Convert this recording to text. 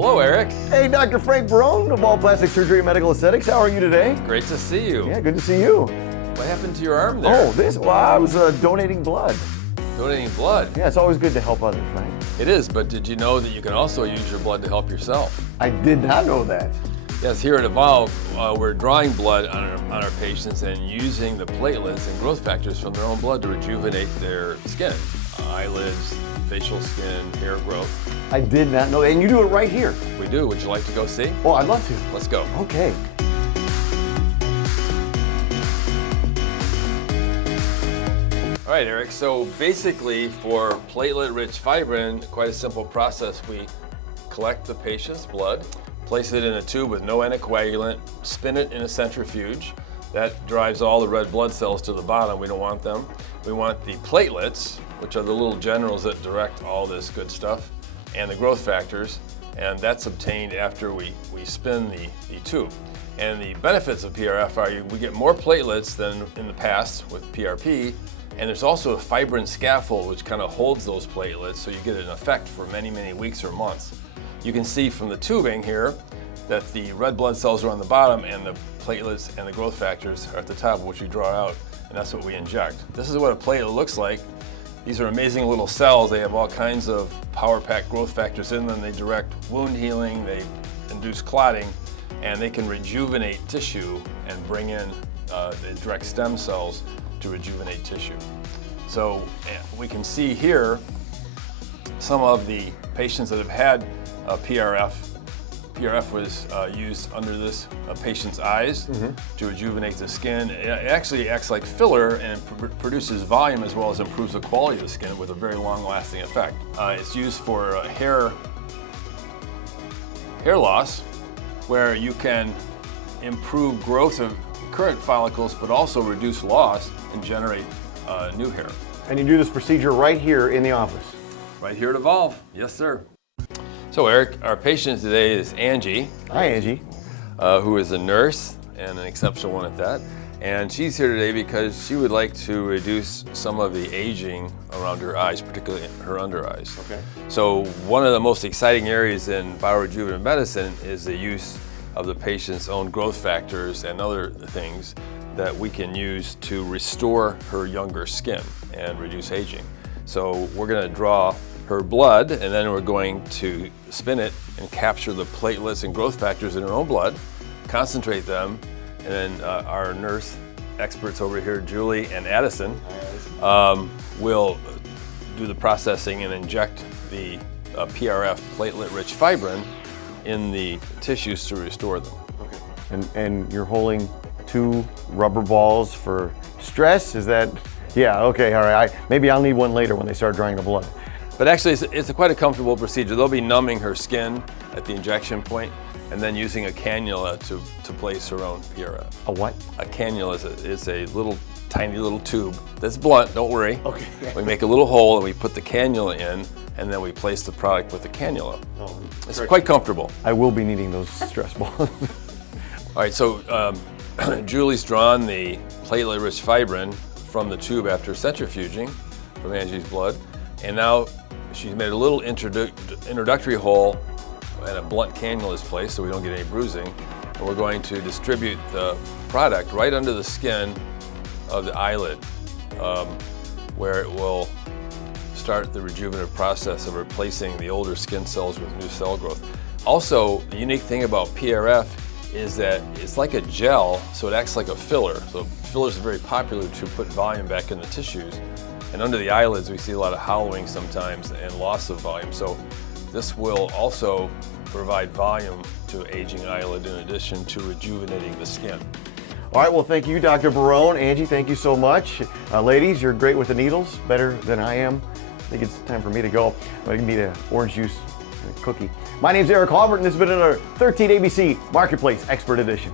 Hello, Eric. Hey, Dr. Frank Barone of All Plastic Surgery and Medical Aesthetics. How are you today? Great to see you. Yeah, good to see you. What happened to your arm there? Oh, well, I was donating blood. Donating blood? Yeah, it's always good to help others, right? It is, but did you know that you can also use your blood to help yourself? I did not know that. Yes, here at EVOLV, we're drawing blood on our patients and using the platelets and growth factors from their own blood to rejuvenate their skin. Eyelids, facial skin, hair growth. I did not know that, and you do it right here. We do. Would you like to go see? Oh, I'd love to. Let's go. Okay. All right, Eric, so basically for platelet-rich fibrin, quite a simple process. We collect the patient's blood, place it in a tube with no anticoagulant, spin it in a centrifuge. That drives all the red blood cells to the bottom. We don't want them. We want the platelets, which are the little generals that direct all this good stuff, and the growth factors, and that's obtained after we spin the tube. And the benefits of PRF are we get more platelets than in the past with PRP, and there's also a fibrin scaffold which kind of holds those platelets, so you get an effect for many, many weeks or months. You can see from the tubing here that the red blood cells are on the bottom and the platelets and the growth factors are at the top, which we draw out, and that's what we inject. This is what a platelet looks like. These are amazing little cells. They have all kinds of power-packed growth factors in them. They direct wound healing, they induce clotting, and they can rejuvenate tissue and bring in the direct stem cells to rejuvenate tissue. So we can see here some of the patients that have had PRF. PRF was used under this patient's eyes to rejuvenate the skin. It actually acts like filler and produces volume as well as improves the quality of the skin with a very long-lasting effect. It's used for hair loss, where you can improve growth of current follicles but also reduce loss and generate new hair. And you do this procedure right here in the office? Right here at EVOLV, yes sir. So Eric, our patient today is Angie. Hi, Angie. Who is a nurse and an exceptional one at that. And she's here today because she would like to reduce some of the aging around her eyes, particularly her under eyes. Okay. So one of the most exciting areas in biorejuvenative medicine is the use of the patient's own growth factors and other things that we can use to restore her younger skin and reduce aging. So we're going to draw her blood, and then we're going to spin it and capture the platelets and growth factors in her own blood, concentrate them, and then our nurse experts over here, Julie and Addison, will do the processing and inject the PRF platelet-rich fibrin in the tissues to restore them. Okay. And you're holding 2 rubber balls for stress? Is that? Yeah, okay, all right. Maybe I'll need one later when they start drawing the blood. But actually, it's quite a comfortable procedure. They'll be numbing her skin at the injection point and then using a cannula to place her own PRF. A what? A cannula is a little, tiny little tube that's blunt, don't worry. Okay. We make a little hole and we put the cannula in, and then we place the product with the cannula. Oh, it's quite comfortable. I will be needing those stress balls. All right, so Julie's drawn the platelet-rich fibrin from the tube after centrifuging from Angie's blood, and now she's made a little introductory hole and a blunt cannula is placed so we don't get any bruising, and we're going to distribute the product right under the skin of the eyelid, where it will start the rejuvenative process of replacing the older skin cells with new cell growth. Also, the unique thing about PRF is that it's like a gel, so it acts like a filler. So fillers are very popular to put volume back in the tissues. And under the eyelids, we see a lot of hollowing sometimes and loss of volume. So this will also provide volume to aging eyelid in addition to rejuvenating the skin. All right, well, thank you, Dr. Barone. Angie, thank you so much. Ladies, you're great with the needles, better than I am. I think it's time for me to go. I can need an orange juice and a cookie. My name's Eric Halbert, and this has been another 13 ABC Marketplace Expert Edition.